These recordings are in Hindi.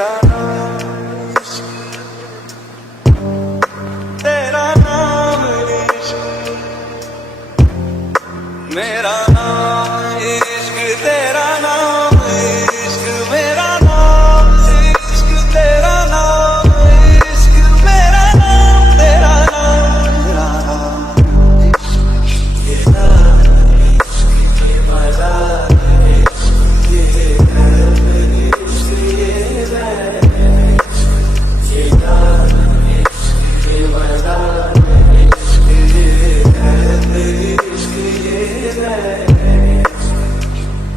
मेरा नाम इश्क, तेरा नाम इश्क, मेरा नाम इश्क, तेरा नाम इश्क, मेरा नाम इश्क, तेरा नाम इश्क, मेरा नाम, तेरा नाम, तेरा नाम इश्क, ये नाम इश्क, ये मजा इश्क, ये दर्द इश्क, ये दर्द इश्क, ये नाम इश्क, ये मजा इश्क, ये दर्द इश्क, ये दर्द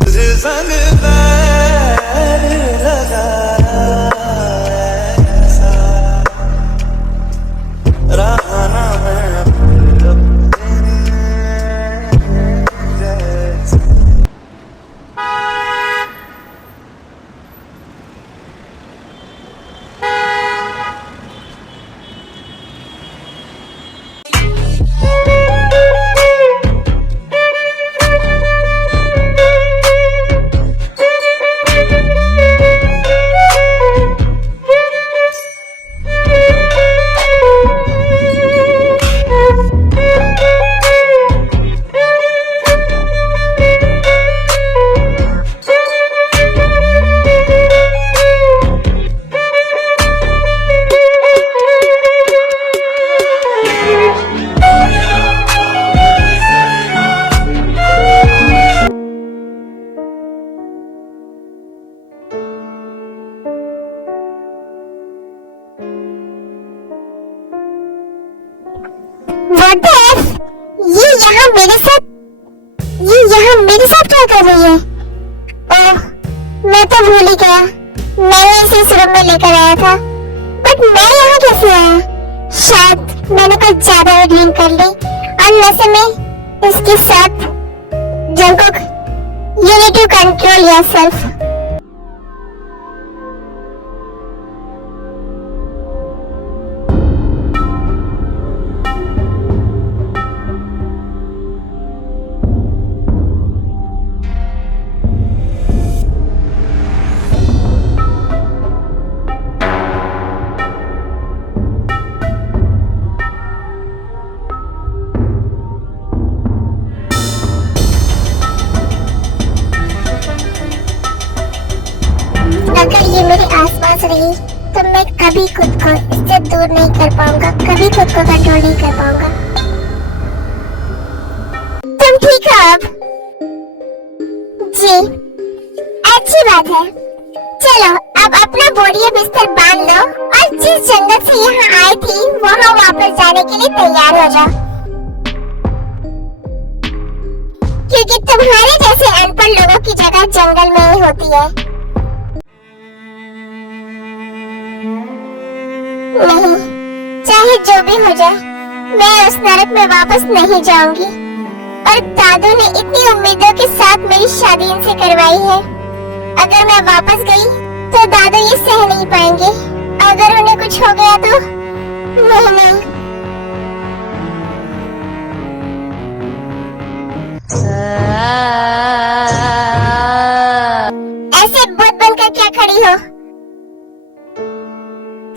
तुझे संग पैर लगाया ऐसा रहा ना मैं अपने जैसा। What the F? ये यहाँ मेरे साथ क्या कर रही है? ओह, मैं तो भूल ही गया। मैं ही इसे इस रूम में लेकर आया था। बट मैं यहाँ कैसे आया? शायद मैंने कुछ ज्यादा ड्रिंक कर ली और नशे में इसके साथ। Jungkook, you need to control yourself. अगर ये मेरे आसपास रही तो मैं कभी खुद को इससे दूर नहीं कर पाऊंगा, कभी खुद को कंट्रोल नहीं कर पाऊंगा। तुम ठीक हो अब? जी, अच्छी बात है। चलो अब अपना बोरिया बिस्तर बांध लो और जिस जंगल से यहाँ आई थी वहाँ वापस जाने के लिए तैयार हो जाओ, क्योंकि तुम्हारे जैसे अनपढ़ लोगों की जगह जंगल में ही होती है। नहीं, चाहे जो भी हो जाए, मैं उस नरक में वापस नहीं जाऊंगी। और दादू ने इतनी उम्मीदों के साथ मेरी शादी इनसे करवाई है। अगर मैं वापस गई तो दादू ये सह नहीं पाएंगे। अगर उन्हें कुछ हो गया तो नहीं। ऐसे बुत बनकर क्या खड़ी हो?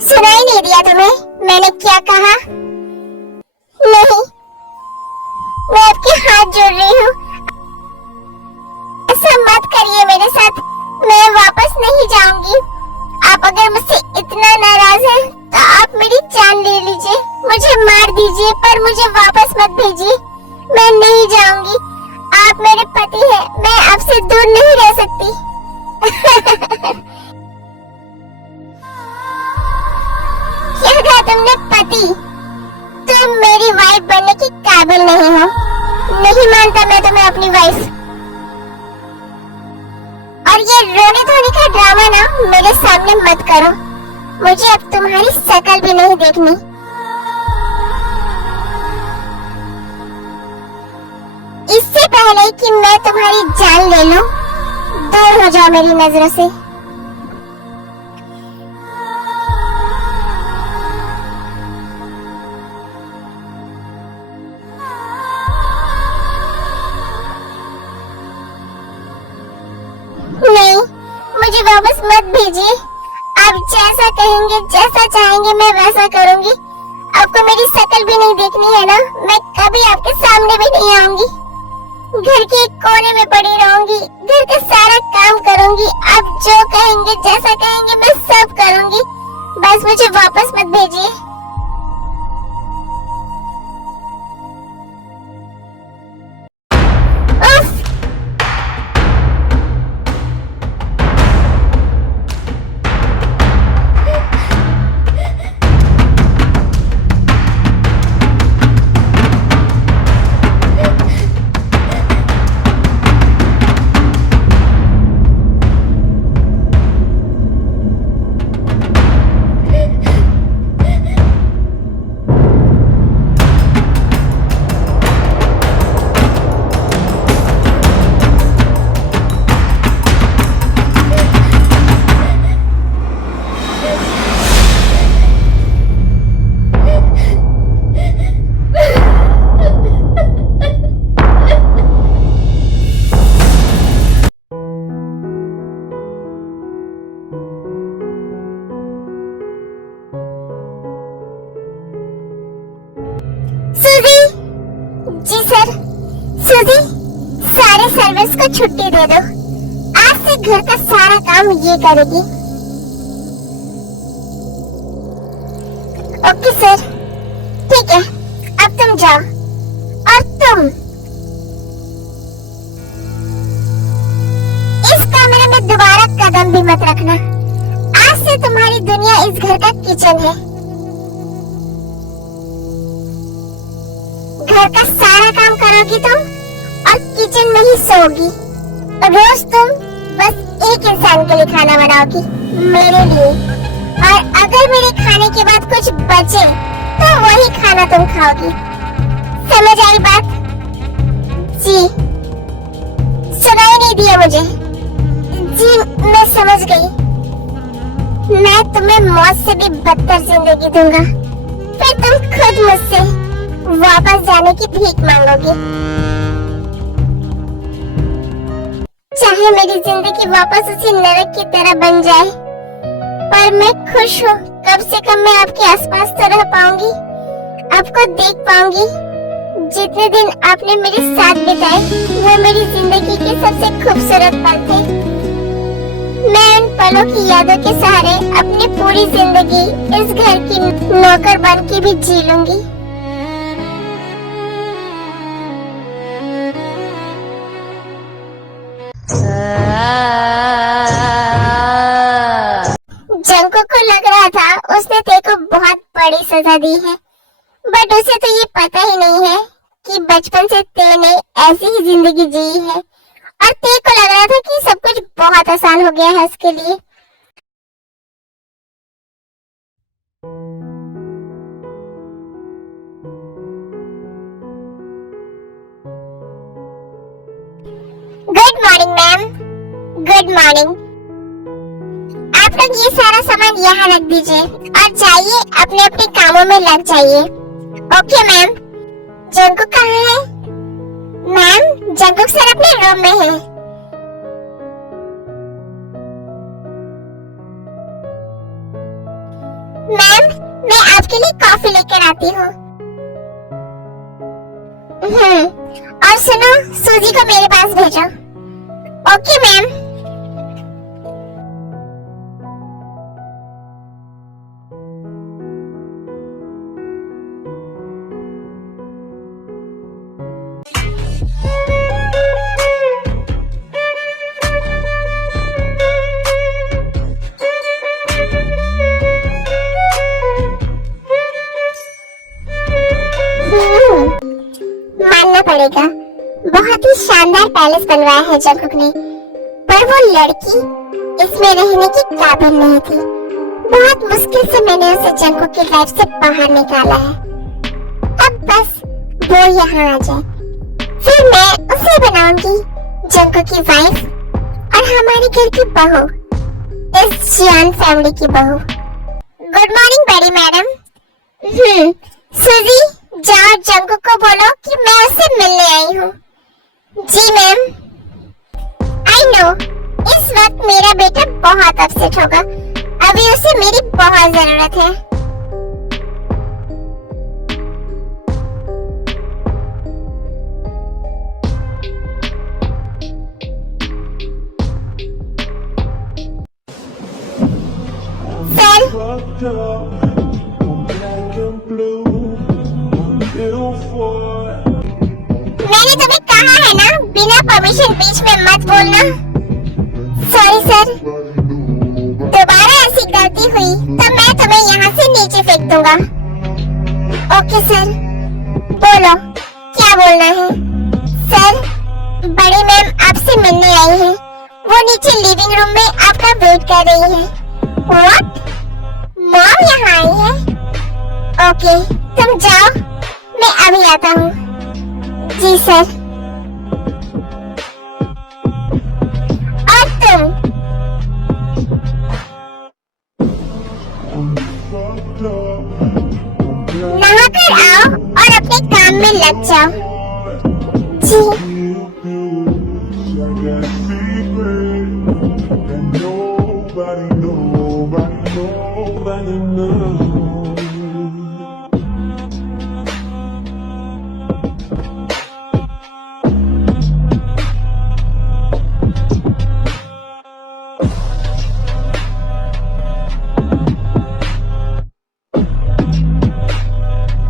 सुनाई नहीं दिया तुम्हें मैंने क्या कहा? नहीं, मैं आपके हाथ जोड़ रही हूँ। ऐसा मत करिए मेरे साथ, मैं वापस नहीं जाऊंगी। आप अगर मुझसे इतना नाराज हैं, तो आप मेरी जान ले लीजिए, मुझे मार दीजिए, पर मुझे वापस मत भेजिए। मैं नहीं जाऊंगी। आप मेरे पति हैं, मैं आपसे दूर नहीं रह सकती। क्या कहा तुमने? पति? तुम मेरी वाइफ बनने की काबिल नहीं हो। नहीं मानता मैं तुम्हें अपनी वाइफ। और ये रोने धोने का ड्रामा ना मेरे सामने मत करो। मुझे अब तुम्हारी शक्ल भी नहीं देखनी। इससे पहले कि मैं तुम्हारी जान ले लूं, दूर हो जाओ मेरी नजरों से। नहीं, मुझे वापस मत भेजिए। आप जैसा कहेंगे, जैसा चाहेंगे मैं वैसा करूंगी। आपको मेरी शक्ल भी नहीं देखनी है ना, मैं कभी आपके सामने भी नहीं आऊंगी। घर के एक कोने में पड़ी रहूंगी, घर का सारा काम करूंगी। आप जो कहेंगे, जैसा कहेंगे मैं सब करूंगी। बस मुझे वापस मत भेजिए। उफ! सूजी! जी सर। सूजी, सारे सर्वेंट्स को छुट्टी दे दो। आज से घर का सारा काम ये करेगी। ओके सर, ठीक है। अब तुम जाओ। और तुम इस कमरे में दोबारा कदम भी मत रखना। आज से तुम्हारी दुनिया इस घर का किचन है। घर का सारा काम करोगी तुम और किचन में ही सोओगी। रोज तुम बस एक इंसान के लिए खाना बनाओगी, मेरे लिए। और अगर मेरे खाने के बाद कुछ बचे तो वही खाना तुम खाओगी। समझ आई बात? जी। सुनाई नहीं दिया मुझे? जी मैं समझ गई। मैं तुम्हें मौत से भी बदतर जिंदगी दूंगा, फिर तुम खुद मुझसे वापस जाने की भीख मांगोगे। चाहे मेरी जिंदगी वापस उसी नरक की तरह बन जाए, पर मैं खुश हूँ। कम से कम मैं आपके आसपास तो रह पाऊंगी, आपको देख पाऊंगी। जितने दिन आपने मेरे साथ बिताए वो मेरी जिंदगी के सबसे खूबसूरत पल थे। मैं उन पलों की यादों के सहारे अपनी पूरी जिंदगी इस घर की नौकर बन के भी जी लूंगी। जंको को लग रहा था उसने तेरे को बहुत बड़ी सजा दी है, बट उसे तो ये पता ही नहीं है कि बचपन से तेने ऐसी ही जिंदगी जी है और तेरे को लग रहा था कि सब कुछ बहुत आसान हो गया है उसके लिए। Good morning ma'am. Good morning. आप लोग ये सारा सामान यहाँ रख दीजिए और जाइए अपने अपने कामों में लग जाइए। Okay ma'am. जंकुक कहाँ है? मैम जंकुक सर अपने रूम में है। मैम मैं आपके लिए कॉफी लेकर आती हूँ। और सुनो, सूजी को मेरे पास भेजो। Okay ma'am. मानना पड़ेगा, बहुत ही शानदार पैलेस बनवाया है जंकुक ने, पर वो लड़की इसमें रहने की काबिल नहीं थी। बहुत मुश्किल से मैंने उसे जंकुक की लाइफ से बाहर निकाला है। अब बस वो यहाँ आ जाए, फिर मैं उसे बनाऊंगी जंकुक की वाइफ और हमारे घर की बहू, इस जियान फैमिली की बहू। गुड मॉर्निंग बड़ी मैडम। सूजी जाओ जंकुक को बोलो कि मैं उससे मिलने आई हूँ। जी मैम। आई नो इस वक्त मेरा बेटा बहुत अपसेट होगा अभी उसे मेरी बहुत जरूरत है। Sir, Fucked up, I'm black and blue, I'm ill for मैंने तुम्हें कहा है ना, बिना परमिशन बीच में मत बोलना। सॉरी सर, दोबारा ऐसी गलती हुई तो मैं तुम्हें यहाँ से नीचे फेंक दूंगा। ओके सर, बोलो क्या बोलना है। सर, बड़ी मैम आपसे मिलने आई है। वो नीचे लिविंग रूम में आपका वेट कर रही है। व्हाट? मॉम यहाँ आई है? ओके, तुम जाओ, मैं अभी आता हूँ। जी सर। और तुम fucked up, I'm black नहा कर आओ और अपने काम में लग जाओ। जी। I got a secret that nobody knows.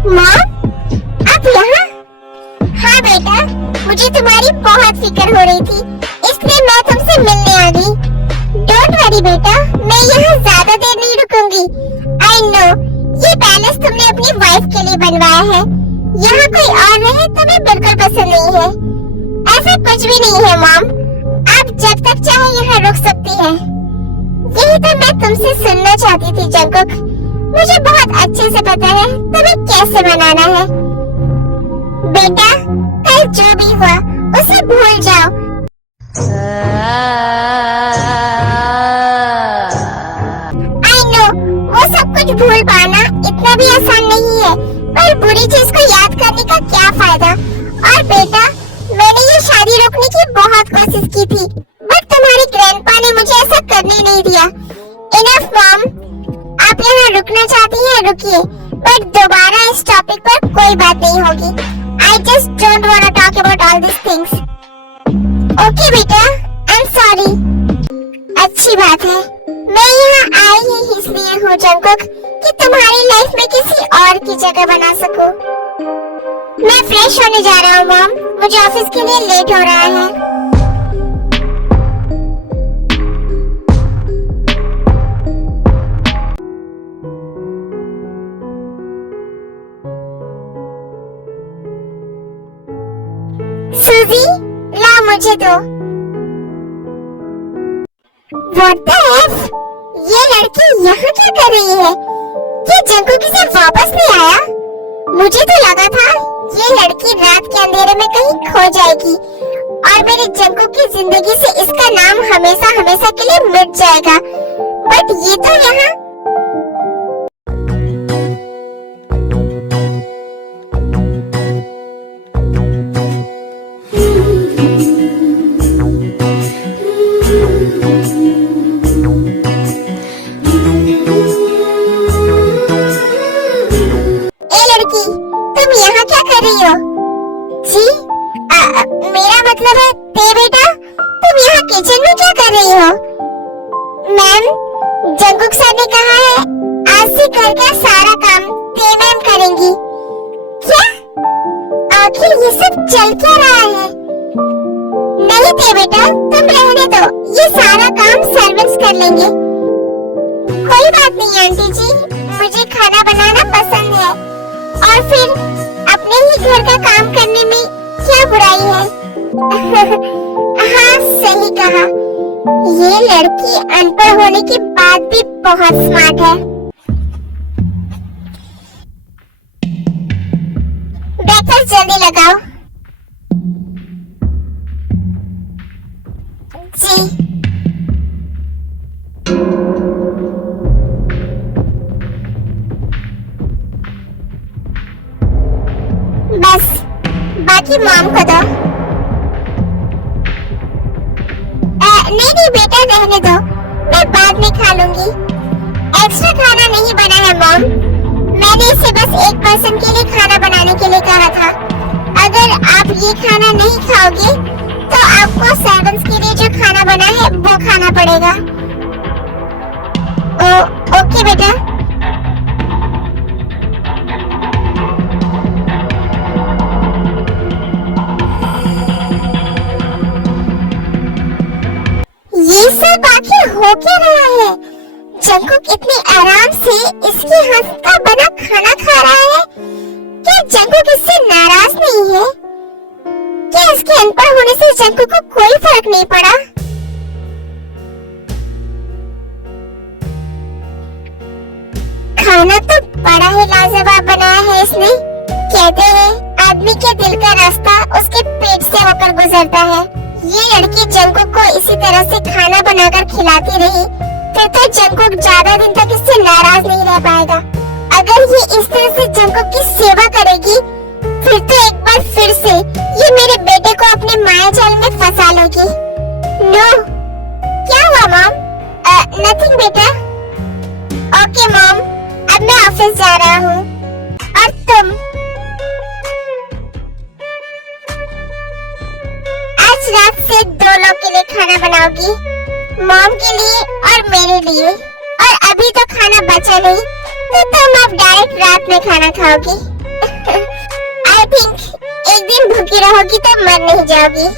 Mom, आप यहाँ? हाँ बेटा, मुझे तुम्हारी बहुत फिक्र हो रही थी, इसलिए मैं तुमसे मिलने आ गई। डोंट वरी बेटा, मैं यहाँ ज्यादा देर नहीं रुकूंगी। आई नो, ये पैलेस तुमने अपनी वाइफ के लिए बनवाया है। यहाँ कोई और रहे तुम्हें बिल्कुल पसंद नहीं है। ऐसा कुछ भी नहीं है मॉम, आप जब तक चाहे यहाँ रुक सकती हैं। यही तो मैं तुमसे सुनना चाहती थी जंगकुक। मुझे बहुत अच्छे से पता है तुम्हें कैसे मनाना है। बेटा, कल जो भी हुआ उसे भूल जाओ। आई नो, वो सब कुछ भूल पाना इतना भी आसान नहीं है, पर बुरी चीज को याद करने का क्या फायदा। और बेटा, मैंने ये शादी रोकने की बहुत कोशिश की थी, बट तुम्हारी ग्रैंडपा ने मुझे ऐसा करने नहीं दिया। इनफ मॉम, आप यहाँ रुकना चाहती हैं रुकिए, बट दोबारा इस टॉपिक पर कोई बात नहीं होगी। I just don't want to talk about all these things. Okay बेटा, I'm sorry. अच्छी बात है, मैं यहाँ आई ही इसलिए हूँ जंगकुक कि तुम्हारी लाइफ में किसी और की जगह बना सकूं। मैं फ्रेश होने जा रहा हूँ मॉम, मुझे ऑफिस के लिए लेट हो रहा है। सूजी, ला मुझे दो। What the F? ये लड़की यहाँ क्या कर रही है? ये जंगकुक इसे वापस नहीं आया? मुझे तो लगा था ये लड़की रात के अंधेरे में कहीं खो जाएगी और मेरे जंगकुक की जिंदगी से इसका नाम हमेशा हमेशा के लिए मिट जाएगा। बट ये तो यहाँ मेरा मतलब है ते बेटा, तुम यहाँ किचन में क्या कर रही हो? मैम, जंगकुक सर ने कहा है आज से घर का सारा काम ते मैम करेंगी। क्या? आखिर ये सब चल क्या रहा है? नहीं ते बेटा, तुम रहने दो, ये सारा काम सर्वेंट्स कर लेंगे। कोई बात नहीं आंटी जी, मुझे खाना बनाना पसंद है और फिर अपने ही घर का काम करने में क्या बुराई है? हाँ सही कहा, ये लड़की अनपढ़ होने के बाद भी बहुत स्मार्ट है। ब्रेकफास्ट जल्दी लगाओ। जी। बस बाकी मॉम को दो। नहीं नहीं बेटा रहने दो, मैं बाद में खा लूंगी। एक्स्ट्रा खाना नहीं बना है मॉम। मैंने इसे बस एक पर्सन के लिए खाना बनाने के लिए कहा था। अगर आप ये खाना नहीं खाओगे तो आपको सर्वेंट्स के लिए जो खाना बना है वो खाना पड़ेगा। ओके बेटा। ये सब आखिर हो क्या रहा है? जंगकुक इतने आराम से इसके हाथ का बना खाना खा रहा है। क्या जंगकुक इससे नाराज नहीं है? क्या इसके अनपढ़ होने से जंगकुक को कोई फर्क नहीं पड़ा? खाना तो बड़ा ही लाजवाब बनाया है इसने। कहते हैं आदमी के दिल का रास्ता उसके पेट से होकर गुजरता है। ये लड़की जंगकुक को इसी तरह से खाना बनाकर खिलाती रही फिर तो जंगकुक ज्यादा दिन तक इससे नाराज नहीं रह पाएगा। अगर ये इस तरह से जंगकुक की सेवा करेगी फिर तो एक बार फिर से ये मेरे बेटे को अपने माया जाल में फंसा लेगी। नो, क्या हुआ मॉम? नथिंग बेटा। ओके मॉम, अब मैं ऑफिस जा रहा हूँ। और तुम आज रात से 2 लोग के लिए खाना बनाओगी, मॉम के लिए और मेरे लिए। और अभी तो खाना बचा नहीं तो तुम अब डायरेक्ट रात में खाना खाओगी। आई थिंक एक दिन भूखी रहोगी तो मर नहीं जाओगी।